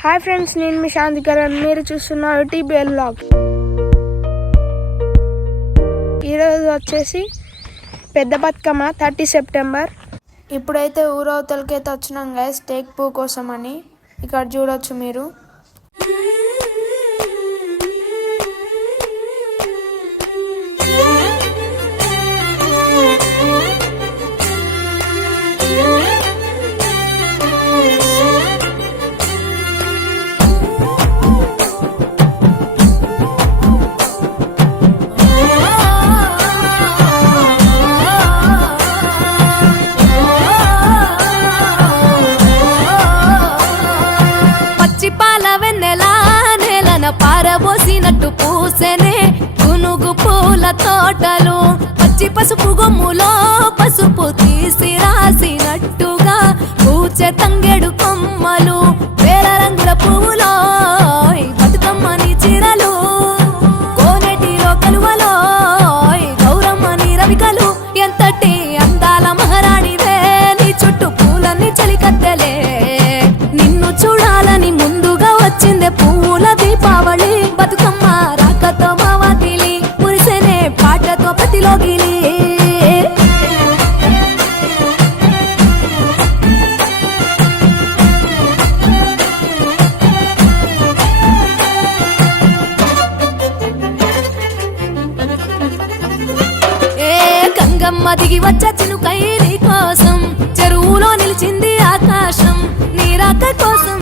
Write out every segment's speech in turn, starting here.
Hi friends, నేను మీ శాంతికరణ్. మీరు చూస్తున్నారు టీబీఎల్ వ్లాగ్. ఈరోజు వచ్చేసి పెద్ద బతుకమ్మ 30 సెప్టెంబర్. ఇప్పుడైతే ఊరవతలకైతే వచ్చినాం గైస్, టేక్ పూ కోసం అని. ఇక్కడ చూడొచ్చు మీరు. పారబోసినట్టు పూసెనే గునుగు పూల తోటలు, పచ్చి పసుపు గొమ్ములో పసుపు తీసి రాసినట్టుగా పూచె తంగెడు కొమ్మలు, వేల రంగుల పువ్వులో బతుకమ్మని చిరలు, కోనేటిలో కలువలో గౌరమ్మని రవికలు. ఎంతటి అందాల మహారాణివే, నీ చుట్టూ పూలన్నీ చలికత్తెలే. నిన్ను చూడాలని ముందుగా వచ్చిందే పువ్వుల దీపావళి. బతుకమ్మ రాకతో మావాతిలి మురిసెనే పాటతో ప్రతిలోగిలి. గంగమ్మ దిగి వచ్చే చినుకై నీ కోసం, చెరువులో నిలిచింది ఆకాశం నీ రాక కోసం.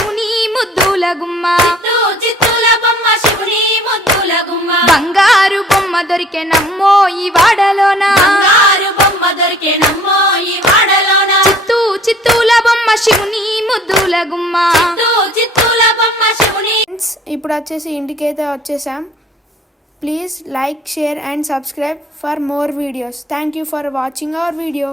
శివుని ముద్దుల గుమ్మ చిత్తూల బొమ్మ శివుని ముద్దుల గుమ్మ బంగారు బొమ్మ దొరికే నమ్మో ఈ వాడలోన బంగారు బొమ్మ దొరికే నమ్మో ఈ వాడలోన చిత్తూల బొమ్మ శివుని ముద్దుల గుమ్మ చిత్తూల బొమ్మ శివుని. ఫ్రెండ్స్ ఇప్పుడు వచ్చేసి ఇంటికైతే వచ్చేసాం. Please like, share and subscribe for more videos. Thank you for watching our video.